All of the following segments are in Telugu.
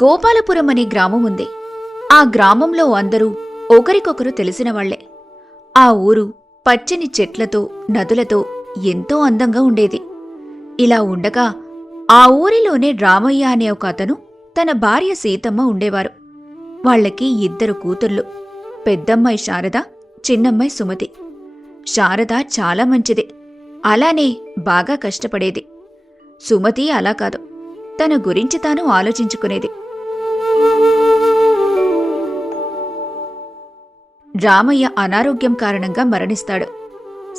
గోపాలపురం అనే గ్రామం ఉంది. ఆ గ్రామంలో అందరూ ఒకరికొకరు తెలిసిన వాళ్లే. ఆ ఊరు పచ్చని చెట్లతో నదులతో ఎంతో అందంగా ఉండేది. ఇలా ఉండగా ఆ ఊరిలోనే రామయ్య అనే ఒక అతను తన భార్య సీతమ్మ ఉండేవారు. వాళ్లకి 2 కూతుర్లు. పెద్దమ్మాయి శారద, చిన్నమ్మాయి సుమతి. శారద చాలా మంచిది, అలానే బాగా కష్టపడేది. సుమతి అలా కాదు, తన గురించి తాను ఆలోచించుకునేది. రామయ్య అనారోగ్యం కారణంగా మరణిస్తాడు.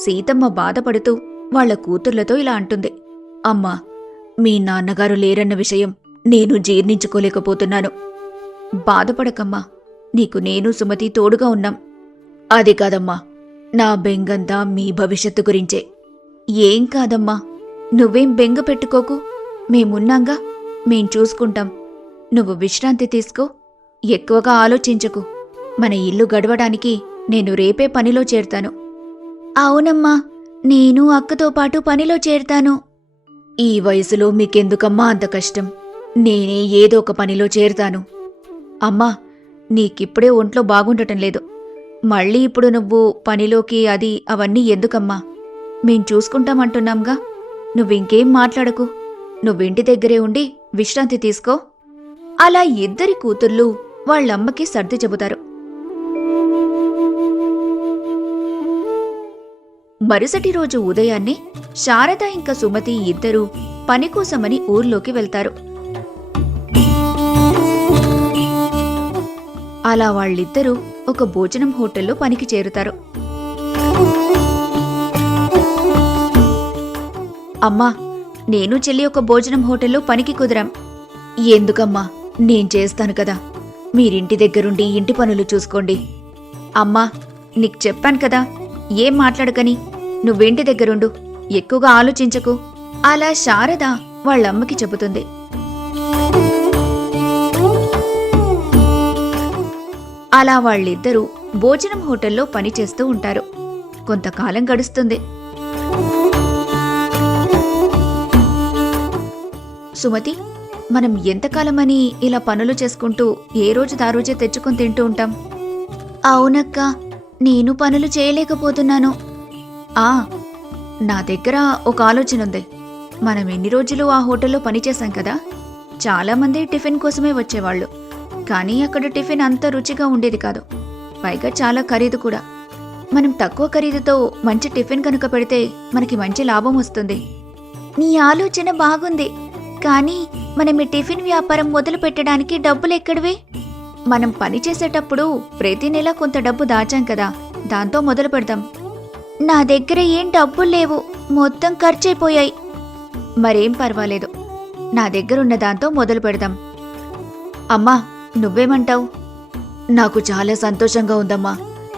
సీతమ్మ బాధపడుతూ వాళ్ల కూతుర్లతో ఇలా అంటుంది: అమ్మా, మీ నాన్నగారు లేరన్న విషయం నేను జీర్ణించుకోలేకపోతున్నాను. బాధపడకమ్మా, నీకు నేను సుమతి తోడుగా ఉన్నాం. అది కాదమ్మా, నా బెంగంతా మీ భవిష్యత్తు గురించే. ఏం కాదమ్మా, నువ్వేం బెంగ పెట్టుకోకు, మేమున్నాంగా, మేం చూసుకుంటాం. నువ్వు విశ్రాంతి తీసుకో, ఎక్కువగా ఆలోచించకు. మన ఇల్లు గడవడానికి నేను రేపే పనిలో చేరతాను. అవునమ్మా, నేను అక్కతో పాటు పనిలో చేరతాను. ఈ వయసులో మీకెందుకమ్మా అంత కష్టం? నేనే ఏదో ఒక పనిలో చేరతాను. అమ్మా, నీకిప్పుడే ఒంట్లో బాగుండటం లేదు. మళ్ళీ ఇప్పుడు నువ్వు పనిలోకి అవన్నీ ఎందుకమ్మా? మేం చూసుకుంటామంటున్నాంగా. నువ్వింకేం మాట్లాడకు. నువ్వింటి దగ్గరే ఉండి విశ్రాంతి తీసుకో. అలా 2 కూతుర్లు వాళ్ళమ్మకి సర్ది చెబుతారు. మరుసటి రోజు ఉదయాన్నే శారద ఇంకా సుమతి 2 పనికోసమని ఊర్లోకి వెళ్తారు. అలా వాళ్ళిద్దరూ ఒక భోజనం హోటల్లో పనికి చేరుతారు. అమ్మా, నేను చెల్లి ఒక భోజనం హోటల్లో పనికి కుదిరాం. ఎందుకమ్మా, నేను చేస్తాను కదా. మీరింటి దగ్గరుండి ఇంటి పనులు చూసుకోండి. అమ్మా, నీకు చెప్పాను కదా, ఏం మాట్లాడకని. నువ్వేంటి దగ్గరుండు, ఎక్కువగా ఆలోచించకు. అలా శారద వాళ్ళమ్మకి చెబుతుంది. అలా వాళ్ళిద్దరూ భోజనం హోటల్లో పనిచేస్తూ ఉంటారు. కొంతకాలం గడుస్తుంది. సుమతి, మనం ఎంతకాలమని ఇలా పనులు చేసుకుంటూ ఏ రోజు దారోజే తెచ్చుకొని తింటూ ఉంటాం? అవునక్క, నేను పనులు చేయలేకపోతున్నాను. నా దగ్గర ఒక ఆలోచన ఉంది. మనం ఎన్ని రోజులు ఆ హోటల్లో పనిచేశాం కదా, చాలామంది టిఫిన్ కోసమే వచ్చేవాళ్లు. కానీ అక్కడ టిఫిన్ అంత రుచిగా ఉండేది కాదు. పైగా చాలా ఖరీదు కూడా. మనం తక్కువ ఖరీదుతో మంచి టిఫిన్ కనుక పెడితే మనకి మంచి లాభం వస్తుంది. నీ ఆలోచన బాగుంది, కానీ మనం ఈ టిఫిన్ వ్యాపారం మొదలు పెట్టడానికి డబ్బులెక్కడివి? మనం పని చేసేటప్పుడు ప్రతి నెల కొంత డబ్బు దాచాం కదా, దాంతో మొదలు పెడదాం. నా దగ్గర ఏం డబ్బులు లేవు, మొత్తం ఖర్చయిపోయాయి. మరేం పర్వాలేదు, నా దగ్గరున్న దాంతో మొదలు పెడదాం. అమ్మా, నువ్వేమంటావు? నాకు చాలా సంతోషంగా ఉందమ్మా.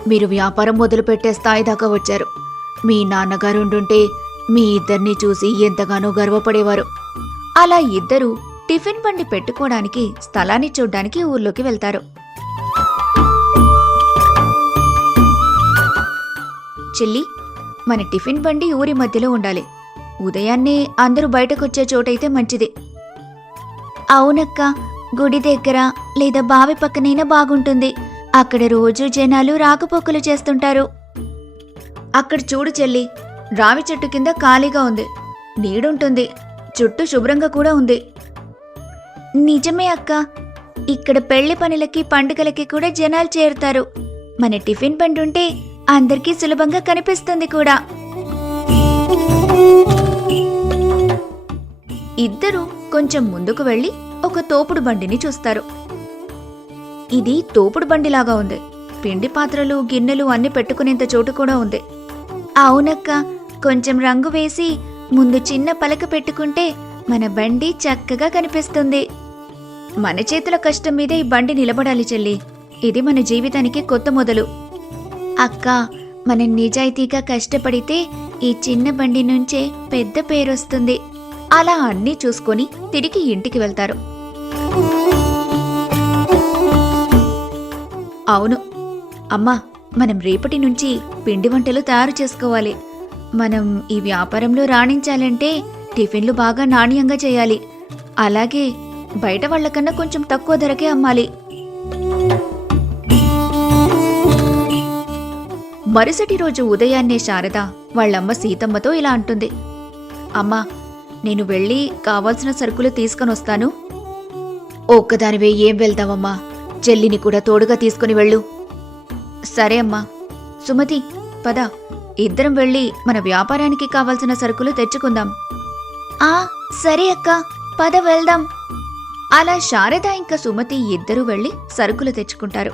మీరు వ్యాపారం మొదలుపెట్టే స్థాయి దాకా వచ్చారు. మీ నాన్నగారు ఉండుంటే మీ ఇద్దరినీ చూసి ఎంతగానో గర్వపడేవారు. అలా 2 టిఫిన్ బండి పెట్టుకోవడానికి స్థలాన్ని చూడ్డానికి ఊర్లోకి వెళ్తారు. చెల్లి, మన టిఫిన్ బండి ఊరి మధ్యలో ఉండాలి. ఉదయాన్నే అందరూ బయటకొచ్చే చోటైతే మంచిది. అవునక్క, గుడి దగ్గర లేదా బావి పక్కనైనా బాగుంటుంది. అక్కడ రోజు జనాలు రాకపోకలు చేస్తుంటారు. అక్కడ చూడు చెల్లి, రావి చెట్టు కింద ఖాళీగా ఉంది, నీడుంటుంది, చుట్టూ శుభ్రంగా కూడా ఉంది. నిజమే అక్క, ఇక్కడ పెళ్లి పనులకి పండుగలకి కూడా జనాలు చేరుతారు. మన టిఫిన్ బండి ఉంటే అందరికీ సులభంగా కనిపిస్తుంది కూడా. 2 కొంచెం ముందుకు వెళ్లి ఒక తోపుడు బండిని చూస్తారు. ఇది తోపుడు బండిలాగా ఉంది. పిండి పాత్రలు, గిన్నెలు అన్ని పెట్టుకునేంత చోటు కూడా ఉంది. అవునక్క, కొంచెం రంగు వేసి ముందు చిన్న పలక పెట్టుకుంటే మన బండి చక్కగా కనిపిస్తుంది. మన చేతుల కష్టం మీదే ఈ బండి నిలబడాలి చెల్లి. ఇది మన జీవితానికి కొత్త మొదలు. అక్క, మనం నిజాయితీగా కష్టపడితే ఈ చిన్న బండి నుంచే పెద్ద పేరొస్తుంది. అలా అన్నీ చూసుకొని తిరిగి ఇంటికి వెళ్తారు. అవును అమ్మా, మనం రేపటి నుంచి పిండి వంటలు తయారు చేసుకోవాలి. మనం ఈ వ్యాపారంలో రాణించాలంటే టిఫిన్లు బాగా నాణ్యంగా చేయాలి. అలాగే బయట వాళ్లకన్నా కొంచెం తక్కువ ధరకే అమ్మాలి. మరుసటి రోజు ఉదయాన్నే శారద వాళ్ళమ్మ సీతమ్మతో ఇలా అంటుంది. అమ్మా, నేను వెళ్ళి కావాల్సిన సరుకులు తీసుకొనొస్తాను. ఒక్కదానివే ఏం వెళ్తావమ్మా, చెల్లిని కూడా తోడుగా తీసుకుని వెళ్ళు. సరే అమ్మా. సుమతి, పద, ఇద్దరం వెళ్ళి మన వ్యాపారానికి కావాల్సిన సరుకులు తెచ్చుకుందాం. సరే అక్క, పద వెళ్దాం. అలా శారద ఇంకా సుమతి ఇద్దరూ వెళ్ళి సరుకులు తెచ్చుకుంటారు.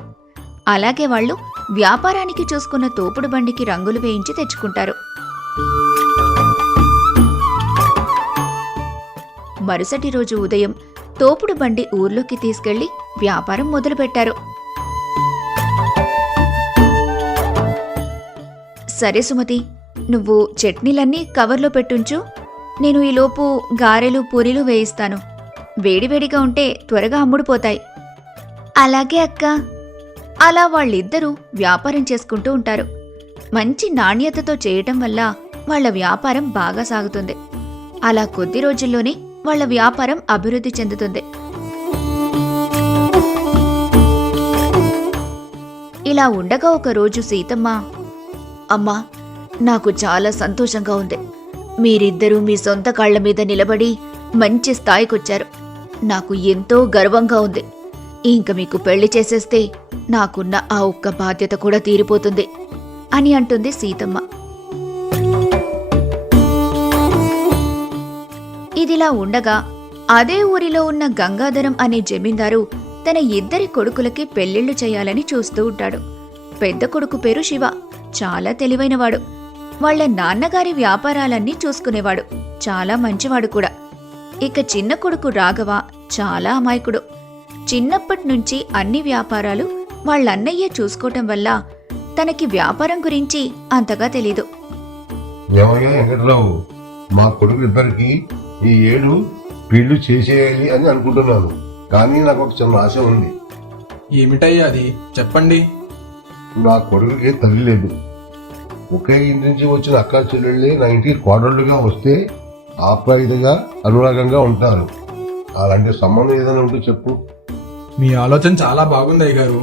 అలాగే వాళ్ళు వ్యాపారానికి చూసుకున్న తోపుడు బండికి రంగులు వేయించి తెచ్చుకుంటారు. మరుసటి రోజు ఉదయం తోపుడు బండి ఊర్లోకి తీసుకెళ్లి వ్యాపారం మొదలుపెట్టారు. సరే సుమతి, నువ్వు చట్నీలన్నీ కవర్లో పెట్టుంచు. నేను ఈలోపు గారెలు పూరీలు వేయిస్తాను. వేడివేడిగా ఉంటే త్వరగా అమ్ముడుపోతాయి. అలాగే అక్క. అలా వాళ్ళిద్దరూ వ్యాపారం చేసుకుంటూ ఉంటారు. మంచి నాణ్యతతో చేయటం వల్ల వాళ్ల వ్యాపారం బాగా సాగుతుంది. అలా కొద్ది రోజుల్లోనే వాళ్ల వ్యాపారం అభివృద్ధి చెందుతుంది. ఇలా ఉండగా ఒకరోజు సీతమ్మ, అమ్మా, నాకు చాలా సంతోషంగా ఉంది. మీరిద్దరూ మీ సొంత కాళ్ల మీద నిలబడి మంచి స్థాయికొచ్చారు. నాకు ఎంతో గర్వంగా ఉంది. ఇంక మీకు పెళ్లి చేసేస్తే నాకున్న ఆ ఒక్క బాధ్యత కూడా తీరిపోతుంది అని అంటుంది సీతమ్మ. ఇదిలా ఉండగా అదే ఊరిలో ఉన్న గంగాధరం అనే జమీందారు తన ఇద్దరి కొడుకులకి పెళ్లిళ్లు చేయాలని చూస్తూ ఉంటాడు. పెద్ద కొడుకు పేరు శివ, చాలా తెలివైనవాడు. వాళ్ల నాన్నగారి వ్యాపారాలన్నీ చూసుకునేవాడు, చాలా మంచివాడు కూడా. ఇక చిన్న కొడుకు రాఘవ చాలా అమాయకుడు. చిన్నప్పటినుంచి అన్ని వ్యాపారాలు వాళ్ళన్నయ్య చూసుకోవటం వల్ల తనకి వ్యాపారం గురించి అంతగా తెలీదు. మా కొడుకు ఇద్దరికి ఈ ఏడు పెళ్లి చేసేయాలి అని అనుకుంటున్నాను, కానీ నాకు ఒక చిన్న ఆశ ఉంది. ఏమిటయ్యా అది, చెప్పండి. నా కొడుకుకి తల్లి లేదు. ఒకే ఇంటి నుంచి వచ్చిన అక్క చెల్లెళ్ళే నా ఇంటికి కోడళ్ళుగా వస్తే ఆప్యాయతగా అనురాగంగా ఉంటారు. అలాంటి సంబంధం ఏదైనా ఉంటే చెప్పు. మీ ఆలోచన చాలా బాగుంది అయ్యగారు.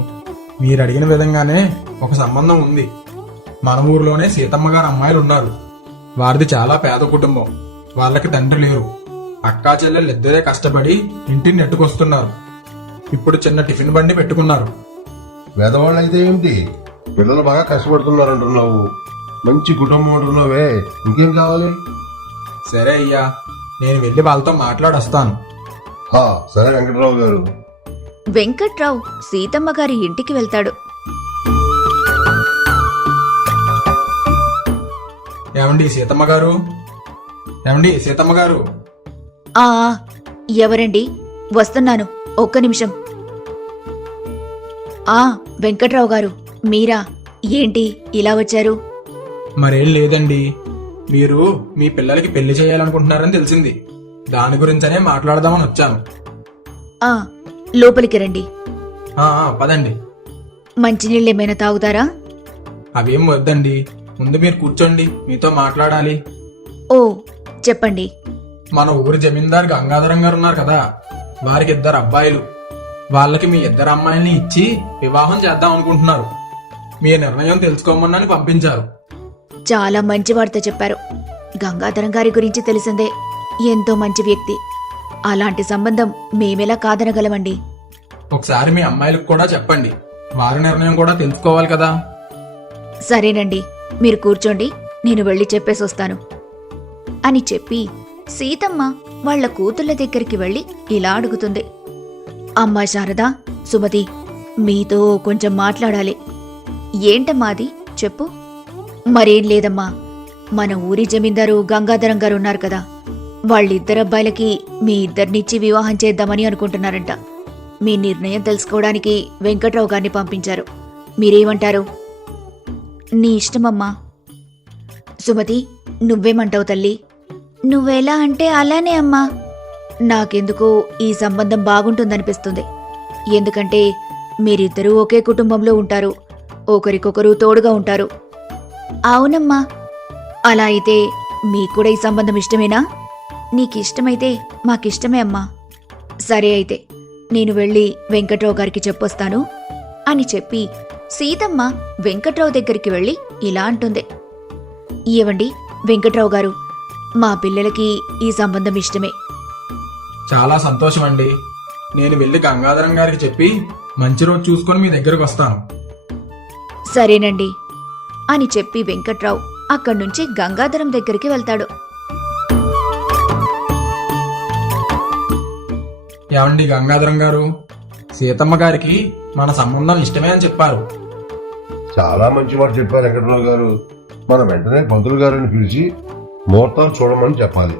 మీరు అడిగిన విధంగానే ఒక సంబంధం ఉంది. మన ఊర్లోనే సీతమ్మ గారు అమ్మాయిలు ఉన్నారు. వారిది చాలా పేద కుటుంబం. వాళ్ళకి తండ్రి లేరు. అక్కా చెల్లెళ్ళు ఇద్దరే కష్టపడి ఇంటిని నెట్టుకొస్తున్నారు. ఇప్పుడు చిన్న టిఫిన్ బండి పెట్టుకున్నారు. పేదవాళ్ళు అయితే ఏమిటి, పిల్లలు బాగా కష్టపడుతున్నారు అంటున్నావు. మంచి కుటుంబం అంటున్నావే, ఇంకేం కావాలి? సరే అయ్యా, నేను వెళ్ళి వాళ్ళతో మాట్లాడొస్తాను. సరే వెంకటరావు గారు. వెంకట్రావు సీతమ్మ గారి ఇంటికి వెళ్తాడు. ఏమండి సీతమ్మ గారు, ఏమండి సీతమ్మ గారు. ఎవరండి? వస్తున్నాను, ఒక్క నిమిషం. వెంకట్రావు గారు, మీరా? ఏంటి ఇలా వచ్చారు? మరేం లేదండి, మీరు మీ పిల్లలకి పెళ్లి చేయాలనుకుంటున్నారని తెలిసింది. దాని గురించనే మాట్లాడదామని వచ్చాను. లోపలికి రండి. పదండి. మంచినీళ్ళేమైనా తాగుతారా? అవేం వద్దండి, ముందు మీరు కూర్చోండి, మీతో మాట్లాడాలి. ఓ, చెప్పండి. మన ఊరి జమీందారు గంగాధరం గారు ఉన్నారు కదా, వారికి ఇద్దరు అబ్బాయిలు. వాళ్ళకి మీ ఇద్దరు అమ్మాయిల్ని ఇచ్చి వివాహం చేద్దాం అనుకుంటున్నారు. మీ నిర్ణయం తెలుసుకోమని పంపించారు. చాలా మంచి వార్త చెప్పారు. గంగాధరం గారి గురించి తెలిసిందే, ఎంతో మంచి వ్యక్తి. అలాంటి సంబంధం మేమెలా కాదనగలమండి. ఒకసారి మీ అమ్మాయిలకు కూడా చెప్పండి, వారి నిర్ణయం కూడా తెలుసుకోవాలి కదా. సరేనండి, మీరు కూర్చోండి, నేను వెళ్ళి చెప్పేసి వస్తాను అని చెప్పి సీతమ్మ వాళ్ల కూతుళ్ల దగ్గరికి వెళ్లి ఇలా అడుగుతుంది. అమ్మా శారదా, సుమతి, మీతో కొంచెం మాట్లాడాలి. ఏంటమ్మా అది, చెప్పు. మరేం లేదమ్మా, మన ఊరి జమీందారు గంగాధరం గారు ఉన్నారు కదా, వాళ్ళిద్దరబ్బాయిలకి మీ ఇద్దరినిచ్చి వివాహం చేద్దామని అనుకుంటున్నారంట. మీ నిర్ణయం తెలుసుకోవడానికి వెంకట్రావు గారిని పంపించారు. మీరేమంటారు? నీ ఇష్టమమ్మా. సుమతి, నువ్వేమంటావు తల్లి? నువ్వెలా అంటే అలానే అమ్మా. నాకెందుకో ఈ సంబంధం బాగుంటుందనిపిస్తుంది. ఎందుకంటే మీరిద్దరూ ఒకే కుటుంబంలో ఉంటారు, ఒకరికొకరు తోడుగా ఉంటారు. అవునమ్మా. అలా అయితే మీకు కూడా ఈ సంబంధం ఇష్టమేనా? నీకిష్టమైతే మాకిష్టమే అమ్మా. సరే అయితే నేను వెళ్ళి వెంకట్రావు గారికి చెప్పొస్తాను అని చెప్పి సీతమ్మ వెంకట్రావు దగ్గరికి వెళ్ళి ఇలా అంటుంది. ఏవండి వెంకట్రావు గారు, మా పిల్లలకి ఈ సంబంధం ఇష్టమే. చాలా సంతోషం అండి. నేను వెళ్ళి గంగాధరం గారికి చెప్పి మంచి రోజు చూసుకొని మీ దగ్గరకు వస్తాను. సరేనండి అని చెప్పి వెంకట్రావు అక్కడ్నుంచి గంగాధరం దగ్గరికి వెళ్తాడు. ఏమండి గంగాధరం గారు, సీతమ్మ గారికి మన సంబంధం ఇష్టమే అని చెప్పారు. చాలా మంచి మాట చెప్పారు వెంకటరావు గారు. మనం వెంటనే పంతులు గారిని పిలిచి ముహూర్తాలు చూడమని చెప్పాలి.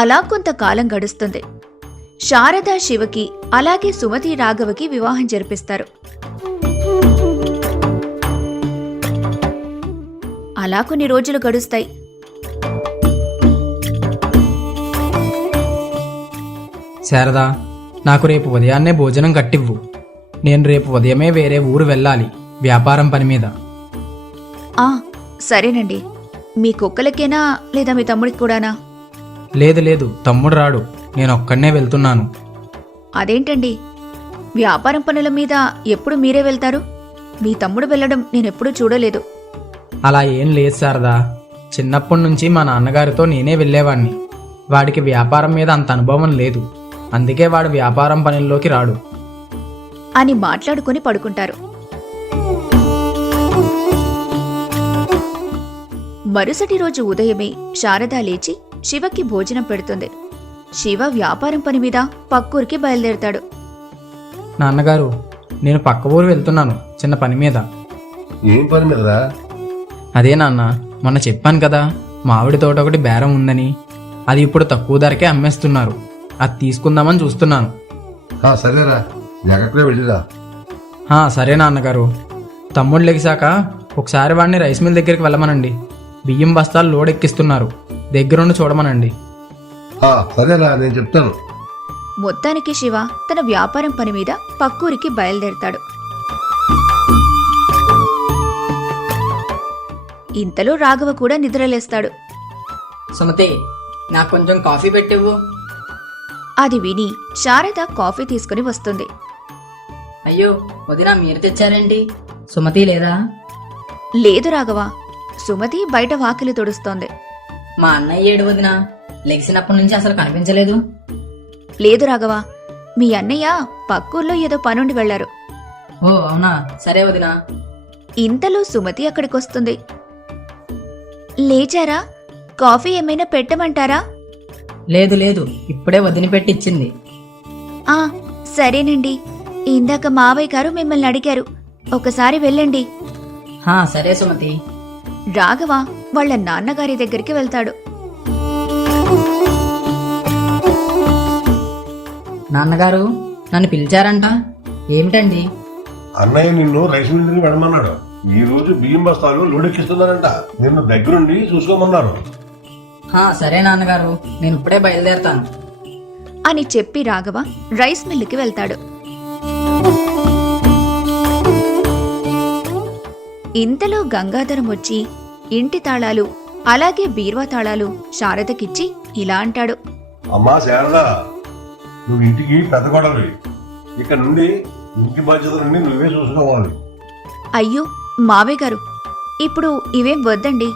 అలా కొంతకాలం గడుస్తుంది. శారద శివకి అలాగే సుమతి రాఘవకి వివాహం జరిపిస్తారు. అలా కొన్ని రోజులు గడుస్తాయి. శారదా, నాకు రేపు ఉదయాన్నే భోజనం కట్టివ్వు. నేను రేపు ఉదయమే వేరే ఊరు వెళ్ళాలి, వ్యాపారం పని మీద. ఆ సరేనండి. మీ కుక్కలకేనా లేదా మీ తమ్ముడికి కూడానా? లేదు లేదు, తమ్ముడు రాడు, నేను ఒక్కడనే వెళ్తున్నాను. అదేంటండి, వ్యాపారం పనుల మీద ఎప్పుడు మీరే వెళ్తారు? మీ తమ్ముడు వెళ్ళడం నేనెప్పుడూ చూడలేదు. అలా ఏం లేదు శారదా, చిన్నప్పటి నుంచి మా నాన్నగారితో నేనే వెళ్ళేవాణ్ణి. వాడికి వ్యాపారం మీద అంత అనుభవం లేదు, అందుకే వాడు వ్యాపారం పనుల్లోకి రాడు అని మాట్లాడుకుని పడుకుంటారు. మరుసటి రోజు ఉదయమే శారద లేచి శివకి భోజనం పెడుతుంది. శివ వ్యాపారం పని మీద పక్కూరికి బయలుదేరతాడు. నాన్నగారు, నేను పక్క ఊరు వెళ్తున్నాను చిన్న పని మీద. ఏం పని మీదరా? అదే నాన్న, మొన్న చెప్పాను కదా మామిడి తోట ఒకటి బేరం ఉందని. అది ఇప్పుడు తక్కువ ధరకే అమ్మేస్తున్నారు. అది తీసుకుందామని చూస్తున్నాను. సరేరా, ఎక్కడికే వెళ్ళిరా. సరే నాన్నగారు. తమ్ముడు లెగిశాక ఒకసారి వాడిని రైస్ మిల్ దగ్గరికి వెళ్ళమనండి. బియ్యం బస్తాలు లోడ్ ఎక్కిస్తున్నారు, దగ్గరుండి చూడమనండి. సరేరా, నేను చెప్తాను. మొత్తానికి శివ తన వ్యాపారం పని మీద పక్కూరికి బయలుదేరతాడు. ఇంతలో రాఘవ కూడా నిద్రలేస్తాడు. సుమతి, నాకు కొంచెం కాఫీ పెట్టివ్వు. అది విని శారద కాఫీ తీసుకుని వస్తుంది. అయ్యో వదినా, మీరు తెచ్చారేంటి? సుమతి లేదా? లేదు రాఘవ, సుమతి బయట వాకిలి తుడుస్తోంది. మా అన్నయ్య ఏడు వదినా? లెగిసినప్పటి నుంచి అసలు కనిపించలేదు. లేదు రాఘవ, మీ అన్నయ్య పక్కూర్లో ఏదో పనుండి వెళ్లారు. ఓ అవునా, సరే వదినా. ఇంతలో సుమతి అక్కడికొస్తుంది. లేచారా? కాఫీ ఏమైనా పెట్టమంటారా? లేదు లేదు, ఇప్పుడే వదిని పెట్టిచ్చింది. ఆ సరేనండి. ఇందాక మావయ్య గారు మిమ్మల్ని అడిగారు, ఒకసారి వెళ్ళండి. సరే సుమతి. రాఘవ వాళ్ళ నాన్నగారి దగ్గరికి వెళ్తాడు. నాన్నగారు నన్ను పిలిచారంట, ఏమిటండి? అన్నయ్య నిన్ను రైస్ మిల్ దగ్గరికి వెళ్ళమన్నాడు. ఈ రోజు బియ్యం బస్తాలు లోడెక్కిస్తున్నారంట. నిన్ను దగ్గరుండి చూసుకోమన్నారు. సరే నాన్నగారు, నేను ఇప్పుడే బయలుదేరతాను అని చెప్పి రాఘవ రైస్ మిల్లుకి వెళ్తాడు. ఇంతలో గంగాధరం వచ్చి ఇంటి తాళాలు అలాగే బీర్వా తాళాలు శారదకిచ్చి ఇలా అంటాడు. అమ్మా శారదా, నువ్వు ఇంటికి పెద్ద కొడవి. ఇక నుండి ఇంటి బాధ్యతలన్నీ నువ్వే చూసుకోవాలి. అయ్యో మావయ్య గారు, ఇప్పుడు ఇవేం వద్దండి.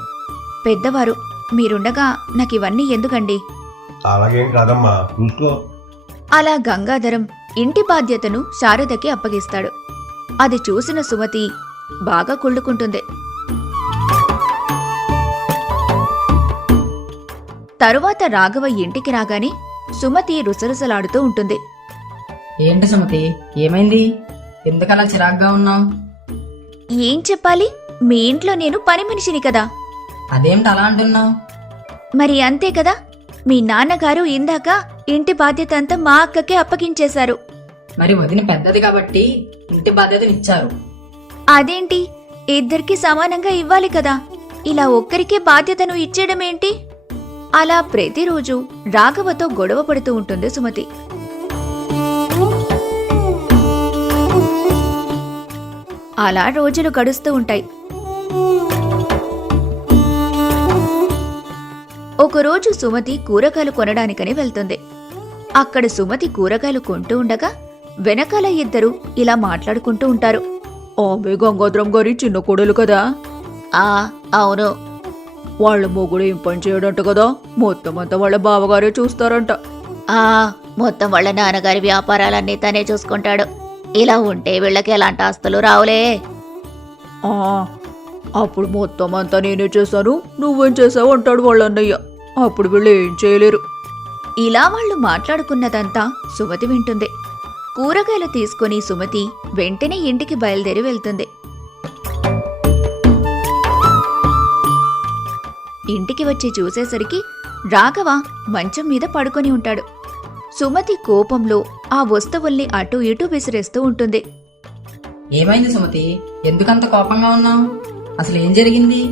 పెద్దవారు మీరుండగా నాకివన్నీ ఎందుకండి? అలాగేం కాదమ్మా, చూసుకో. అలా గంగాధరం ఇంటి బాధ్యతను శారదకి అప్పగిస్తాడు. అది చూసిన సుమతి బాగా కుళ్ళుకుంటుంది. తరువాత రాఘవ ఇంటికి రాగానే సుమతి రుసరుసలాడుతూ ఉంటుంది. ఏంటి సుమతి, ఏమైంది? ఎందుకలా చిరాగ్గా ఉన్నావు? ఏం చెప్పాలి? మీ ఇంట్లో నేను పని మనిషిని కదా. అదేమిటి అలా అంటున్నావు? మరి అంతే కదా, మీ నాన్నగారు ఇందాక ఇంటి బాధ్యత అంతా మా అక్కకే అప్పగించేశారు. మరి వదిన పెద్దది కాబట్టి ఇంటి బాధ్యతనిచ్చారు. అదేంటి, ఇద్దరికి సమానంగా ఇవ్వాలి కదా. ఇలా ఒక్కరికే బాధ్యతను ఇచ్చేయడమేంటి? అలా ప్రతిరోజు రాఘవతో గొడవ పడుతూ ఉంటుంది సుమతి. అలా రోజులు గడుస్తూ ఉంటాయి. ఒకరోజు సుమతి కూరగాయలు కొనడానికని వెళ్తుంది. అక్కడ సుమతి కూరగాయలు కొంటూ ఉండగా వెనకాల ఇద్దరు ఇలా మాట్లాడుకుంటూ ఉంటారు. ఆమె గంగాధరం గారి చిన్న కొడలు కదా? ఆ అవును. వాళ్ళ మొగుడు ఏం పని చేయడంట కదా, మొత్తం అంతా వాళ్ళ బావగారే చూస్తారంట. ఆ మొత్తం వాళ్ళ నాన్నగారి వ్యాపారాలన్నీ తనే చూసుకుంటాడు. ఇలా ఉంటే వీళ్ళకి ఎలాంటి ఆస్తులు రావులే. ఆ అప్పుడు మొత్తం అంతా నేనే చేశాను, నువ్వేం చేసావు అంటాడు వాళ్ళన్నయ్య. అప్పుడు వీళ్ళు ఏం చేయలేరు. ఇలా వాళ్ళు మాట్లాడుకున్నదంతా సుమతి వింటుంది. కూరగాయలు తీసుకుని సుమతి వెంటనే ఇంటికి బయలుదేరి వెళ్తుంది. ఇంటికి వచ్చి చూసేసరికి రాఘవ మంచం మీద పడుకొని ఉంటాడు. సుమతి కోపంలో ఆ వస్తువుల్ని అటూ ఇటూ విసిరేస్తూ ఉంటుంది. ఏమైంది సుమతి? ఎందుకంత కోపంగా ఉన్నావు? అసలు ఏం జరిగింది?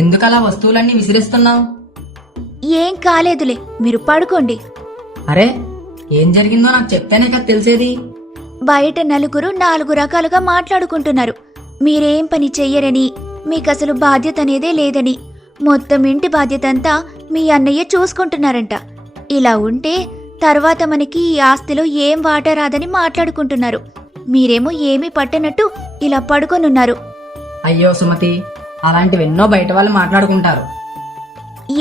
ఎందుకలా వస్తువులన్నీ విసిరిస్తున్నావు? ఏం కాలేదులే, మీరు పడుకోండి. అరే, ఏం జరిగిందో నాకు చెప్తేనే కదా తెలిసేది. బయట నలుగురు 4 రకాలుగా మాట్లాడుకుంటున్నారు. మీరేం పని చెయ్యరని, మీకసలు బాధ్యత అనేదే లేదని, మొత్తం ఇంటి బాధ్యతంతా మీ అన్నయ్య చూసుకుంటున్నారంట. ఇలా ఉంటే తర్వాత మనకి ఈ ఆస్తిలో ఏం వాటా రాదని మాట్లాడుకుంటున్నారు. మీరేమో ఏమీ పట్టనట్టు ఇలా పడుకొనున్నారు. అయ్యో సుమతి, అలాంటివెన్నో బయట వాళ్ళు మాట్లాడుకుంటారు.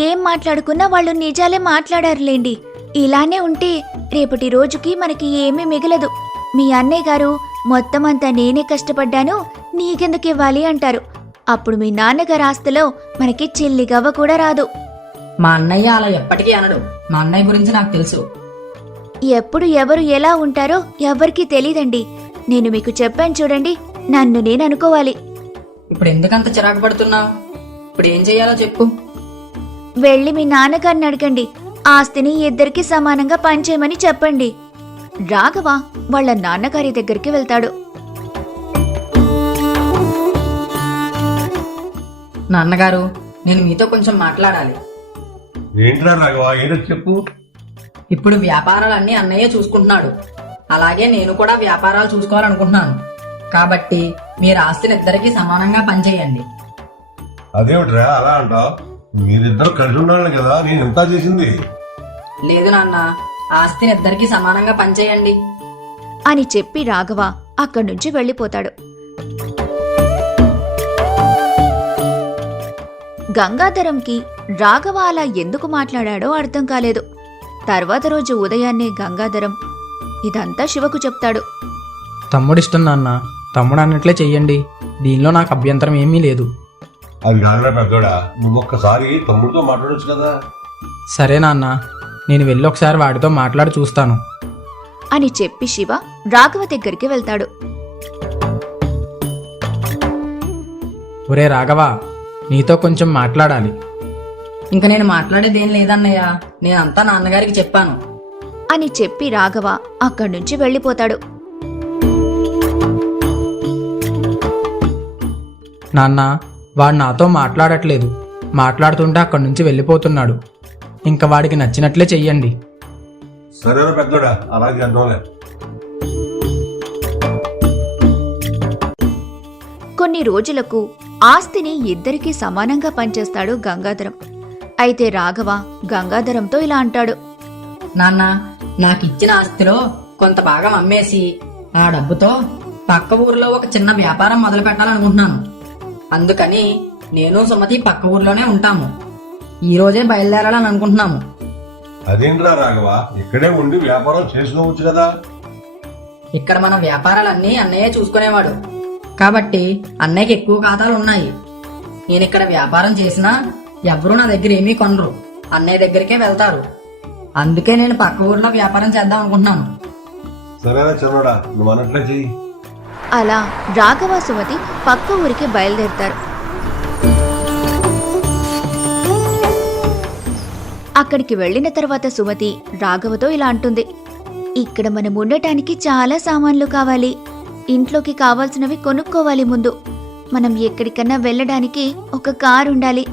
ఏం మాట్లాడుకున్నా వాళ్ళు నిజాలే మాట్లాడారులేండి. ఇలానే ఉంటే రేపటి రోజుకి మనకి ఏమీ మిగలదు. మీ అన్నయ్య గారు మొత్తం అంతా నేనే కష్టపడ్డాను, నీకెందుకు ఇవ్వాలి అంటారు. అప్పుడు మీ నాన్నగారి ఆస్తిలో మనకి చిల్లిగవ్వ కూడా రాదు. మా అన్నయ్య అలా ఎప్పటికీ అనడు. మా అన్నయ్య గురించి నాకు తెలుసు. ఎప్పుడు ఎవరు ఎలా ఉంటారో ఎవ్వరికీ తెలీదండి. నేను మీకు చెప్పాను చూడండి, నన్ను నేను అనుకోవాలి. ఇప్పుడు ఎందుకంత చిరాకు పడుతున్నావు? ఇప్పుడు ఏం చెయ్యాలో చెప్పు. వెళ్ళి మీ నాన్నగారిని అడగండి, ఆస్తిని ఇద్దరికి సమానంగా పంచేయమని చెప్పండి. రాఘవ వాళ్ళ నాన్నగారి దగ్గరికి వెళ్తాడు. నాన్నగారు, నేను మీతో కొంచెం మాట్లాడాలి. ఏంట్రా రాఘవ, ఏదో చెప్పు. ఇప్పుడు వ్యాపారాలన్నీ అన్నయ్య చూసుకుంటున్నాడు. అలాగే నేను కూడా వ్యాపారాలు చూసుకోవాలనుకుంటున్నాను. కాబట్టి మీరు ఆస్తిని ఇద్దరికి సమానంగా పనిచేయండి. అదేమిట్రా అలా అంటావు? మీరిద్దరు కలిసి ఉండాలి కదా నేను ఎంత చేసింది. లేదు నాన్న, ఆస్తిని ఇద్దరికి సమానంగా పనిచేయండి అని చెప్పి రాఘవ అక్కడి నుంచి వెళ్ళిపోతాడు. గంగాధరంకి రాఘవ అలా ఎందుకు మాట్లాడాడో అర్థం కాలేదు. తర్వాత రోజు ఉదయాన్నే గంగాధరం ఇదంతా శివకు చెప్తాడు. తమ్ముడిష్టం నాన్న, తమ్ముడు అన్నట్లే చెయ్యండి. దీనిలో నాకు అభ్యంతరం ఏమీ లేదు. అది కాదురా పెద్దోడా, నువ్వు ఒక్కసారి తమ్ముడితో మాట్లాడొచ్చు కదా. సరే నాన్న, నేను వెళ్ళి ఒకసారి వాడితో మాట్లాడి చూస్తాను అని చెప్పి శివ రాఘవ దగ్గరికి వెళ్తాడు. ఒరే రాఘవ, నీతో కొంచెం మాట్లాడాలి. ఇంకా నేను మాట్లాడేదేం లేదన్నయ్య, నేనంతా నాన్నగారికి చెప్పాను అని చెప్పి రాఘవ అక్కడి నుంచి వెళ్ళిపోతాడు. నాన్న, వాడు నాతో మాట్లాడట్లేదు. మాట్లాడుతుంటే అక్కడి నుంచి వెళ్ళిపోతున్నాడు. ఇంకా వాడికి నచ్చినట్లే చెయ్యండి. సరేరా పెద్దోడా, అలాగే చేద్దాంలే. కొన్ని రోజులకు ఆస్తిని ఇద్దరికీ సమానంగా పంచేస్తాడు గంగాధరం. అయితే రాఘవ గంగాధరంతో ఇలా అంటాడు. నాన్న, నాకిచ్చిన ఆస్తిలో కొంత భాగం అమ్మేసి ఆ డబ్బుతో పక్క ఊరిలో ఒక చిన్న వ్యాపారం మొదలు పెట్టాలనుకుంటున్నాను. అందుకని నేను సుమతి పక్క ఊర్లోనే ఉంటాము. ఈ రోజే బయలుదేరాలని అనుకుంటున్నాము. అదేంట్రా రాఘవ, ఇక్కడే ఉండి వ్యాపారం చేసుకోవచ్చు కదా. ఇక్కడ మన వ్యాపారాలన్నీ అన్నయ్య చూసుకునేవాడు. కాబట్టి అన్నయ్యకి ఎక్కువ ఖాతాలు ఉన్నాయి. నేను ఇక్కడ వ్యాపారం చేసినా ఎవరూ నా దగ్గర ఏమీ కొనరు, అన్నయ్య దగ్గరికే వెళ్తారు. అందుకే నేను పక్క ఊర్లో వ్యాపారం చేద్దాం అనుకుంటున్నాను. సరేనా చిన్నోడా, నువ్వు అన్నట్లే చెయ్యి. అలా రాఘవ సుమతి పక్క ఊరికి బయలుదేరుతారు. అక్కడికి వెళ్లిన తర్వాత సుమతి రాఘవతో ఇలా అంటుంది. ఇక్కడ మనం ఉండటానికి చాలా సామాన్లు కావాలి. ఇంట్లోకి కావాల్సినవి కొనుక్కోవాలి. ముందు మనం ఎక్కడికన్నా వెళ్ళడానికి ఒక కారు ఉండాలి.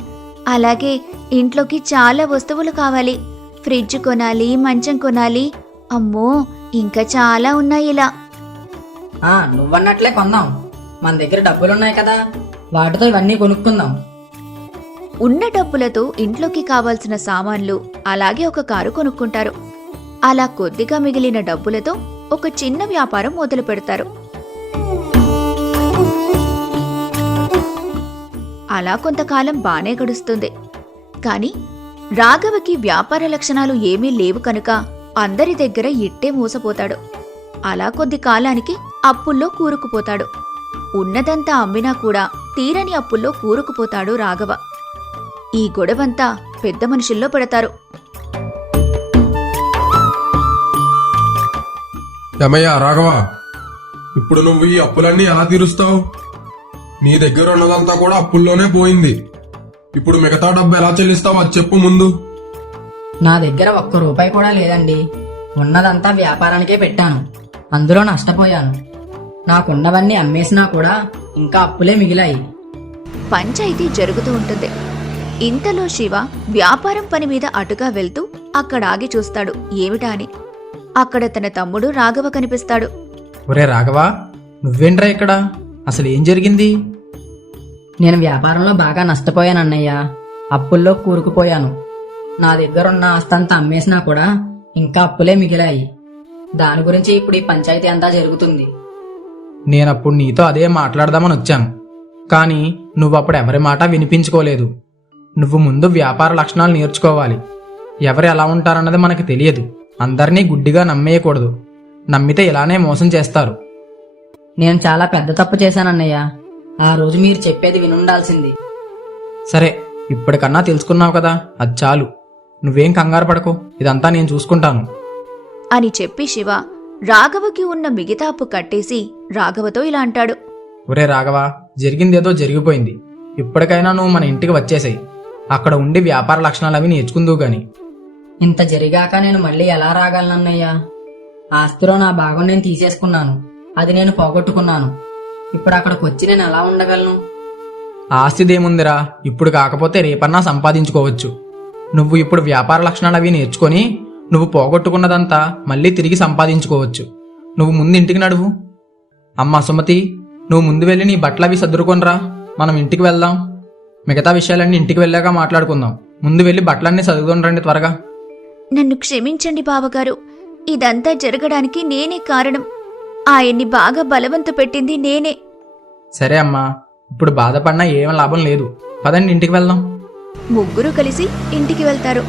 అలాగే ఇంట్లోకి చాలా వస్తువులు కావాలి. ఫ్రిడ్జ్ కొనాలి, మంచం కొనాలి. అమ్మో, ఇంకా చాలా ఉన్నాయి. ఇలా నువ్వన్నట్లే కొందాం. మన దగ్గర డబ్బులున్నాయి కదా, వాటితో ఇవన్నీ కొనుక్కుందాం. ఉన్న డబ్బులతో ఇంట్లోకి కావాల్సిన సామాన్లు అలాగే ఒక కారు కొనుక్కుంటారు. అలా కొద్దిగా మిగిలిన డబ్బులతో ఒక చిన్న వ్యాపారం మొదలు పెడతారు. అలా కొంతకాలం బానే గడుస్తుంది. కాని రాఘవకి వ్యాపార లక్షణాలు ఏమీ లేవు కనుక అందరి దగ్గర ఇట్టే మోసపోతాడు. అలా కొద్ది కాలానికి అప్పుల్లో కూరుకుపోతాడు. ఉన్నదంతా అమ్మినా కూడా తీరని అప్పుల్లో కూరుకుపోతాడు రాఘవ. ఈ గొడవంతా పెద్ద మనుషుల్లో పెడతారు. ఏమయ్యా రాఘవ, ఇప్పుడు నువ్వు ఈ అప్పులన్నీ ఎలా తీరుస్తావు? నీ దగ్గర ఉన్నదంతా కూడా అప్పుల్లోనే పోయింది. ఇప్పుడు మిగతా డబ్బు ఎలా చెల్లిస్తావు అది చెప్పు ముందు. నా దగ్గర ఒక్క రూపాయి కూడా లేదండి. ఉన్నదంతా వ్యాపారానికే పెట్టాను. అందులో నష్టపోయాను. నాకున్నవన్నీ అమ్మేసినా కూడా ఇంకా అప్పులే మిగిలాయి. పంచాయితీ జరుగుతూ ఉంటుంది. ఇంతలో శివ వ్యాపారం పని మీద అటుగా వెళ్తూ అక్కడ ఆగి చూస్తాడు ఏమిటా అని. అక్కడ తన తమ్ముడు రాఘవ కనిపిస్తాడు. ఒరే రాఘవా, నువ్వేంట్రా ఇక్కడ? అసలు ఏం జరిగింది? నేను వ్యాపారంలో బాగా నష్టపోయాను అన్నయ్య. అప్పుల్లో కూరుకుపోయాను. నా దగ్గరున్న ఆస్తంతా అమ్మేసినా కూడా ఇంకా అప్పులే మిగిలాయి. దాని గురించి ఇప్పుడు ఈ పంచాయతీ అంతా జరుగుతుంది. నేనప్పుడు నీతో అదే మాట్లాడదామని వచ్చాను. కానీ నువ్వప్పుడు ఎవరి మాట వినిపించుకోలేదు. నువ్వు ముందు వ్యాపార లక్షణాలు నేర్చుకోవాలి. ఎవరు ఎలా ఉంటారన్నది మనకు తెలియదు. అందరినీ గుడ్డిగా నమ్మేయకూడదు. నమ్మితే ఇలానే మోసం చేస్తారు. నేను చాలా పెద్ద తప్పు చేశానన్నయ్య. ఆ రోజు మీరు చెప్పేది వినుండాల్సింది. సరే, ఇప్పటికన్నా తెలుసుకున్నావు కదా, అది చాలు. నువ్వేం కంగారు పడకు, ఇదంతా నేను చూసుకుంటాను అని చెప్పి శివ రాఘవకి ఉన్న మిగతా అప్పు కట్టేసి రాఘవతో ఇలా అంటాడు. ఒరే రాఘవా, జరిగిందేదో జరిగిపోయింది. ఇప్పటికైనా నువ్వు మన ఇంటికి వచ్చేసాయి. అక్కడ ఉండి వ్యాపార లక్షణాలు అవి నేర్చుకుందువు గాని. ఇంత జరిగాక నేను మళ్ళీ ఎలా రాగలనన్నయ్య? ఆస్తిలో నా భాగం నేను తీసేసుకున్నాను. అది నేను పోగొట్టుకున్నాను. ఇప్పుడు అక్కడికి వచ్చి నేను ఎలా ఉండగలను? ఆస్తిదేముందిరా, ఇప్పుడు కాకపోతే రేపన్నా సంపాదించుకోవచ్చు. నువ్వు ఇప్పుడు వ్యాపార లక్షణాలు అవి నేర్చుకొని నువ్వు పోగొట్టుకున్నదంతా మళ్ళీ తిరిగి సంపాదించుకోవచ్చు. నువ్వు ముందు ఇంటికి నడువు. అమ్మా సుమతి, నువ్వు ముందు వెళ్ళి నీ బట్టలవి సర్దుకొనిరా. మనం ఇంటికి వెళ్దాం. మిగతా విషయాలన్నీ ఇంటికి వెళ్ళాక మాట్లాడుకుందాం. ముందు వెళ్ళి బట్టలన్నీ సర్దుకొని రండి త్వరగా. నన్ను క్షమించండి బావగారు. ఇదంతా జరగడానికి నేనే కారణం. ఆయన్ని బాగా బలవంత పెట్టింది నేనే. సరే అమ్మా, ఇప్పుడు బాధపడినా ఏం లాభం లేదు. పదండి ఇంటికి వెళ్దాం. ముగ్గురు కలిసి ఇంటికి వెళ్తారు.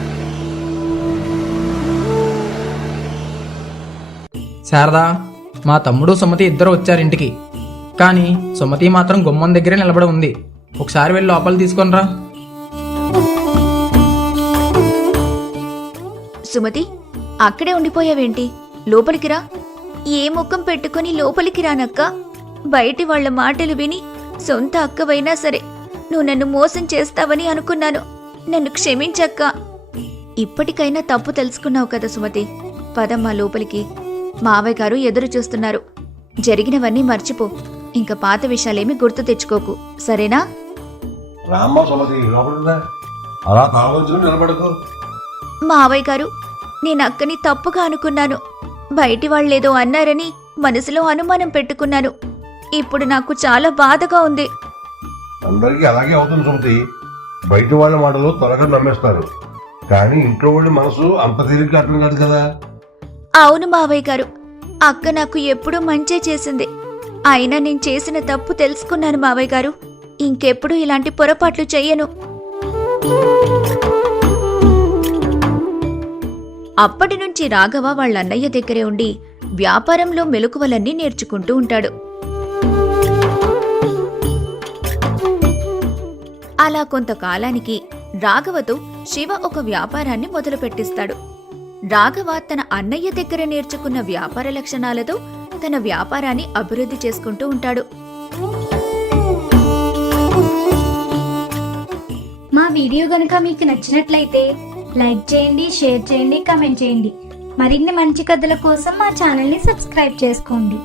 శారదా, మా తమ్ముడు సుమతి ఇద్దరు వచ్చారు ఇంటికి. కానీ సుమతి మాత్రం గుమ్మం దగ్గరే నిలబడి ఉంది. ఒకసారి వెళ్ళి లోపల తీసుకొనిరా. సుమతి, అక్కడే ఉండిపోయావేంటి? లోపలికి రా. ఏ ముఖం పెట్టుకుని లోపలికి రానక్క? బయటి వాళ్ల మాటలు విని సొంత అక్కవైనా సరే నువ్వు నన్ను మోసం చేస్తావని అనుకున్నాను. నన్ను క్షమించక్క. ఇప్పటికైనా తప్పు తెలుసుకున్నావు కదా సుమతి. పదమ్మా లోపలికి. మావయ్య గారు ఎదురు చూస్తున్నారు. జరిగినవన్నీ మర్చిపో. ఇంకా పాత విషయాలేమీ గుర్తు తెచ్చుకోకు, సరేనా? రామ్మ సుమతి, లోపల అలా కావచ్చు నిలబడకు. మావయ్య గారు, నేను అక్కని తప్పుగా అనుకున్నాను. బయటి వాళ్ళేదో అన్నారని మనసులో అనుమానం పెట్టుకున్నాను. ఇప్పుడు నాకు చాలా బాధగా ఉంది. అందరికీ అలాగే అవుతుంది సుమతి. బయట వాళ్ళ మాటలు త్వరగా నమ్మేస్తారు. కానీ ఇంట్లో వాళ్ళ మనసు అంత తేలిగ్గా అర్థం కాదు కదా. అవును మావయ్య గారు, అక్క నాకు ఎప్పుడూ మంచే చేసింది. అయినా నేను చేసిన తప్పు తెలుసుకున్నాను మావయ్య గారు. ఇంకెప్పుడు ఇలాంటి పొరపాట్లు చెయ్యను. అప్పటి నుంచి రాఘవ వాళ్ళ అన్నయ్య దగ్గరే ఉండి వ్యాపారంలో మెలకువలన్నీ నేర్చుకుంటూ ఉంటాడు. అలా కొంతకాలానికి రాఘవతో శివ ఒక వ్యాపారాన్ని మొదలు పెట్టిస్తాడు. రాఘవ తన అన్నయ్య దగ్గర నేర్చుకున్న వ్యాపార లక్షణాలతో తన వ్యాపారాన్ని అభివృద్ధి చేసుకుంటూ ఉంటాడు. మా వీడియో గనుక మీకు నచ్చినట్లయితే లైక్ చేయండి, షేర్ చేయండి, కామెంట్ చేయండి. మరిన్ని మంచి కథల కోసం మా ఛానల్ని సబ్స్క్రైబ్ చేసుకోండి.